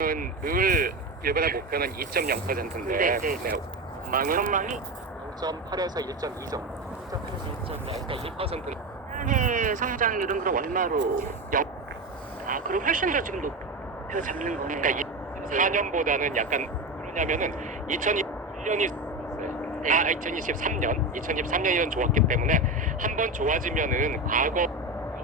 늘 일본의 목표는 2.0%인데 네. 망은 전망이 0.8에서 1.2 정도. 1.8에서 1.2. 그러니까 1%. 한해 성장률은 그럼 얼마로? 영. 그럼 훨씬 더 지금 높여 잡는 거네요. 그러니까 4년보다는 약간 그러냐면은 2021년이 2023년 2023년이 좋았기 때문에 한번 좋아지면은 과거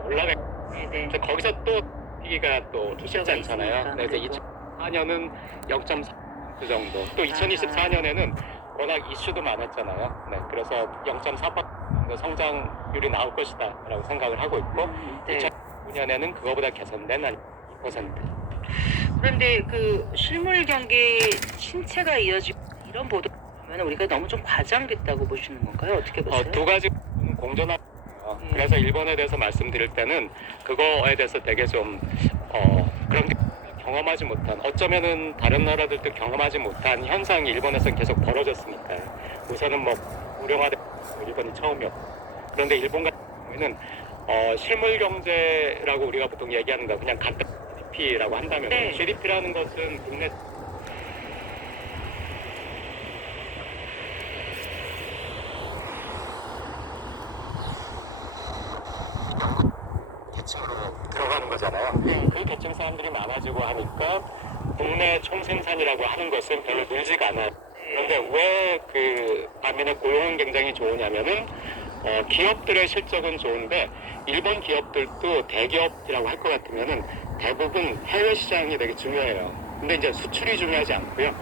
올라가. 네네. 거기서 또 뛰기가 또 쉽지 않잖아요. 그래서 그리고. 2024년은 0.4% 정도. 또 2024년에는 워낙 이슈도 많았잖아요. 네, 그래서 0.4% 성장률이 나올 것이다라고 생각을 하고 있고, 네. 2009년에는 그거보다 개선된 한 2%. 그런데 그 실물 경기 침체가 이어지고 이런 보도면 우리가 너무 좀 과장됐다고 보시는 건가요? 어떻게 보세요? 두 가지 공존하고 그래서 일본에 대해서 말씀드릴 때는 그거에 대해서 되게 좀 그런 게 경험하지 못한, 어쩌면은 다른 나라들도 경험하지 못한 현상이 일본에서 계속 벌어졌으니까요. 우선은 뭐 우량화된 일본이 처음이었고, 그런데 일본 같은 경우에는 실물 경제라고 우리가 보통 얘기하는 거 그냥 간단 GDP라고 한다면, GDP라는 것은 국내 계층으로 들어가는 거잖아요. 그 계층 사람들이 많아지고 하니까 국내 총생산이라고 하는 것은 별로 늘지가 않아요. 그런데 왜 그 반면에 고용은 굉장히 좋으냐면은 기업들의 실적은 좋은데 일본 기업들도 대기업이라고 할 것 같으면은 대부분 해외 시장이 되게 중요해요. 근데 이제 수출이 중요하지 않고요.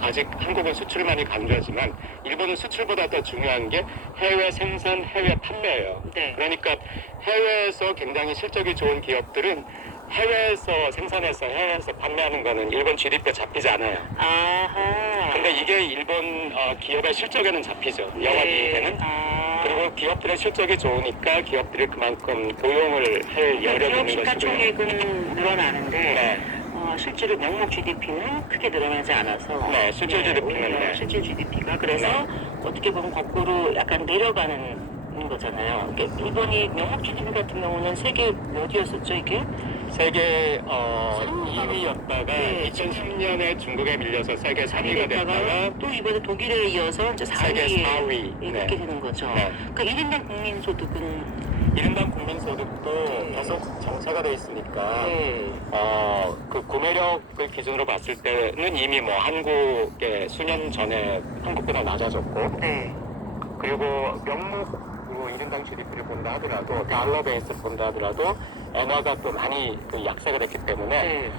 아직 한국은 수출을 많이 강조하지만 일본은 수출보다 더 중요한 게 해외 생산, 해외 판매예요. 그러니까 해외에서 굉장히 실적이 좋은 기업들은 해외에서 생산해서 해외에서 판매하는 거는 일본 GDP에 잡히지 않아요. 근데 이게 일본 기업의 실적에는 잡히죠. 영업이익에는. 그리고 기업들의 실적이 좋으니까 기업들이 그만큼 고용을 할 여력이 있는 것이고요. 시가총액은 늘어나는데 실제로 명목 GDP는 크게 늘어나지 않아서 실질 GDP는 실질 GDP가 그래서 어떻게 보면 거꾸로 약간 내려가는 거잖아요. 그러니까 일본이 명목 GDP 같은 경우는 세계 몇이었었죠 이게? 세계 2위였다가 2010년에 중국에 밀려서 세계 3위가 됐다가 또 이번에 독일에 이어서 이제 세계 4위 이렇게 되는 거죠. 그러니까 1인당 국민소득은 1인당 국민소득도 계속 정체가 돼 있으니까 그 구매력을 기준으로 봤을 때는 이미 뭐 한국의 수년 전에 한국보다 낮아졌고, 그리고 명목 1인당 GDP를 본다 하더라도 달러 베이스 본다 하더라도 엔화가 또 많이 약세가 됐기 때문에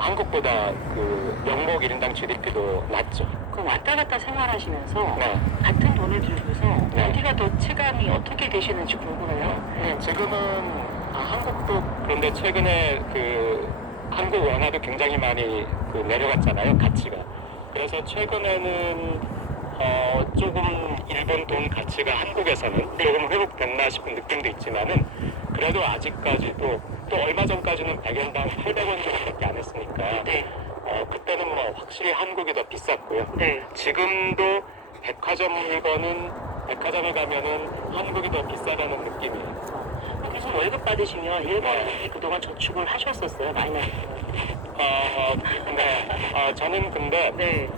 한국보다 그 명목 1인당 GDP도 낮죠. 그럼 왔다 갔다 생활하시면서 같은 돈을 들고서 어디가 더 체감이 어떻게 되시는지 궁금해요. 지금은 한국도 그런데 최근에 그 한국 원화도 굉장히 많이 내려갔잖아요, 가치가. 그래서 최근에는 조금 일본 돈 가치가 한국에서는 조금 회복됐나 싶은 느낌도 있지만은 그래도 아직까지도 또 얼마 전까지는 100엔당 800원 정도밖에 안 했으니까 그때는 뭐 확실히 한국이 더 비쌌고요. 지금도 백화점 물건은 백화점에 가면은 한국이 더 비싸다는 느낌이에요. 그래서 월급 받으시면 일본에 그동안 저축을 하셨었어요, 마이너스? 저는 근데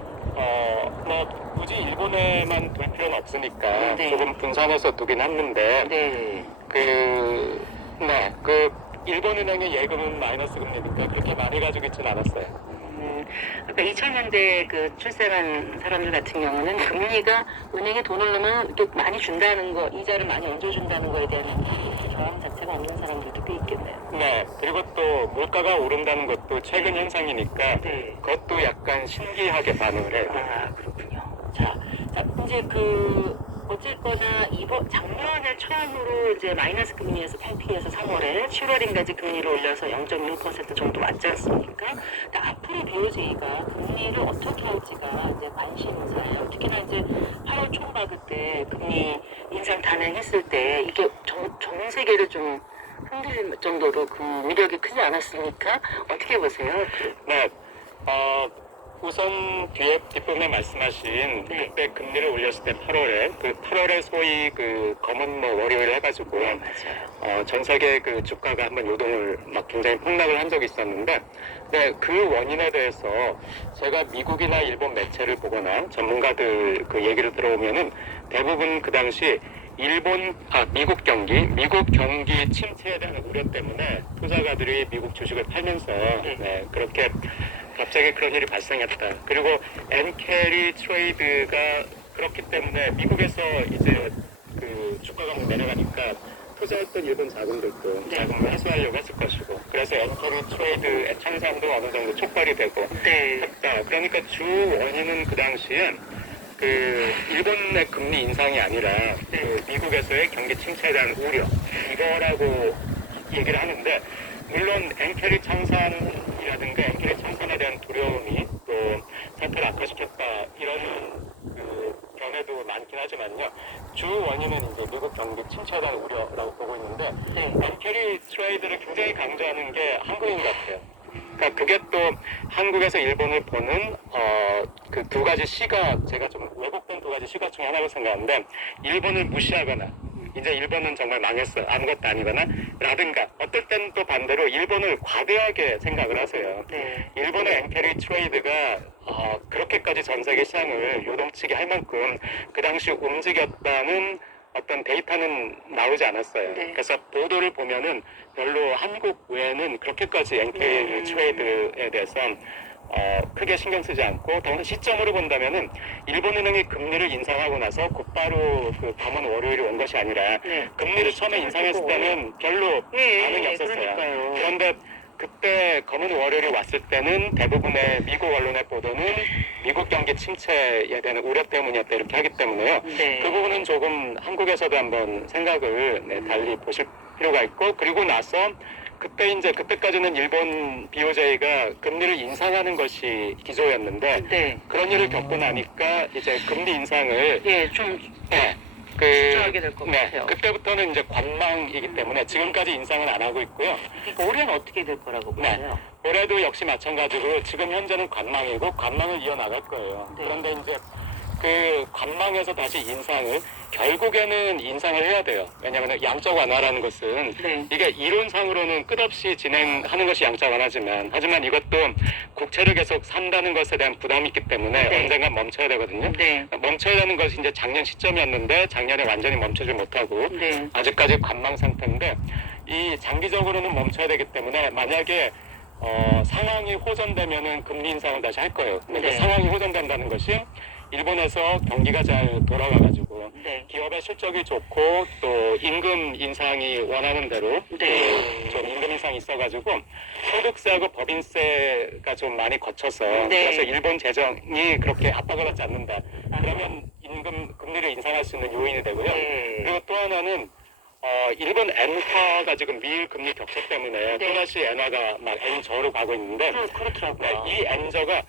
뭐 굳이 일본에만 둘 필요는 없으니까 조금 분산해서 두긴 했는데 그 일본은행의 예금은 마이너스 금리니까 그렇게 많이 가지고 있지는 않았어요. 그러니까 2000년대 그 출생한 사람들 같은 경우는 금리가 은행에 돈을 넣으면 이렇게 많이 준다는 거, 이자를 많이 얹어준다는 거에 대한 경험 자체가 없는 사람들도 꽤 있겠네요. 그리고 또 물가가 오른다는 것도 최근 현상이니까 그것도 약간 신기하게 반응을 해요. 그렇군요. 자, 이제 어쨌거나 이번 작년을 처음으로 이제 마이너스 금리에서 8P에서 3월에 7월인까지 금리를 올려서 0.1% 정도 왔지 않습니까? 근데 앞으로 BOJ가 금리를 어떻게 할지가 이제 관심사예요. 특히나 이제 8월 초과 그때 금리 인상 단행했을 때 이게 전 세계를 좀 흔들릴 정도로 그 위력이 크지 않았습니까? 어떻게 보세요? 우선 뒷부분에 말씀하신 네. 그때 금리를 올렸을 때 8월에 소위 그 검은 뭐 월요일 해가지고 맞아요. 전 세계 그 주가가 한번 요동을 막 굉장히 폭락을 한 적이 있었는데, 네, 그 원인에 대해서 제가 미국이나 일본 매체를 보거나 전문가들 그 얘기를 들어보면은 대부분 그 당시 미국 경기 침체에 대한 우려 때문에 투자가들이 미국 주식을 팔면서 네, 그렇게 갑자기 그런 일이 발생했다. 그리고 엔캐리 트레이드가 그렇기 때문에 미국에서 이제 그 주가가 막 내려가니까 투자했던 일본 자금들도 네. 자금을 회수하려고 했을 것이고, 그래서 엔캐리 트레이드의 창산도 어느 정도 촉발이 되고 네. 했다. 그러니까 주 원인은 그 당시에 그 일본의 금리 인상이 아니라 그 미국에서의 경기 침체에 대한 우려 이거라고 얘기를 하는데, 물론 엔캐리 창산이라든가 엔캐리 창산에 대한 두려움이 또 상태를 악화시켰다 이런 그 견해도 많긴 하지만요, 주 원인은 이제 미국 경기 침체에 대한 우려라고 보고 있는데, 엔캐리 트레이드를 굉장히 강조하는 게 한국인 같아요. 그러니까 그게 또 한국에서 일본을 보는 그 두 가지 시각, 제가 좀 왜곡된 두 가지 시각 중에 하나로 생각하는데, 일본을 무시하거나 이제 일본은 정말 망했어, 아무것도 아니거나 라든가, 어떨 때는 또 반대로 일본을 과대하게 생각을 하세요. 네. 일본의 엔캐리 트레이드가 그렇게까지 전 세계 시장을 요동치게 할 만큼 그 당시 움직였다는 어떤 데이터는 나오지 않았어요. 네. 그래서 보도를 보면은 별로 한국 외에는 그렇게까지 엔캐리 트레이드에 대해서 크게 신경 쓰지 않고, 더구나 시점으로 본다면은 일본은행이 금리를 인상하고 나서 곧바로 그 검은 월요일이 온 것이 아니라 금리를 처음에 인상했을 때는 별로 반응이 없었어요. 그러니까요. 그런데 그때 검은 월요일이 왔을 때는 대부분의 미국 언론의 보도는 미국 경기 침체에 대한 우려 때문이었다 이렇게 하기 때문에요. 네. 그 부분은 조금 한국에서도 한번 생각을 달리 보실 필요가 있고, 그리고 나서 그때까지는 일본 BOJ가 금리를 인상하는 것이 기조였는데, 네. 그런 일을 겪고 나니까 이제 금리 인상을 예, 좀 주저하게 될 것 같아요. 그때부터는 이제 관망이기 때문에 지금까지 인상은 안 하고 있고요. 올해는 어떻게 될 거라고 보세요? 올해도 역시 마찬가지로 지금 현재는 관망이고 관망을 이어나갈 거예요. 네. 그런데 이제 그 관망에서 다시 인상을, 결국에는 인상을 해야 돼요. 왜냐하면 양적 완화라는 것은 이게 이론상으로는 끝없이 진행하는 것이 양적 완화지만, 하지만 이것도 국채를 계속 산다는 것에 대한 부담이 있기 때문에 언젠가 멈춰야 되거든요. 멈춰야 되는 것이 이제 작년 시점이었는데 작년에 완전히 멈추지 못하고 아직까지 관망 상태인데, 이 장기적으로는 멈춰야 되기 때문에 만약에 상황이 호전되면은 금리 인상을 다시 할 거예요. 근데 상황이 호전된다는 것이 일본에서 경기가 잘 돌아가가지고 기업의 실적이 좋고 또 임금 인상이 원하는 대로 좀 임금 인상이 있어가지고 소득세하고 법인세가 좀 많이 거쳐서 그래서 일본 재정이 그렇게 압박을 받지 않는다. 그러면 금리를 인상할 수 있는 요인이 되고요. 그리고 또 하나는 일본 엔화가 지금 미일 금리 격차 때문에 또다시 엔화가 막 엔저로 가고 있는데, 그렇더라고요. 이 엔저가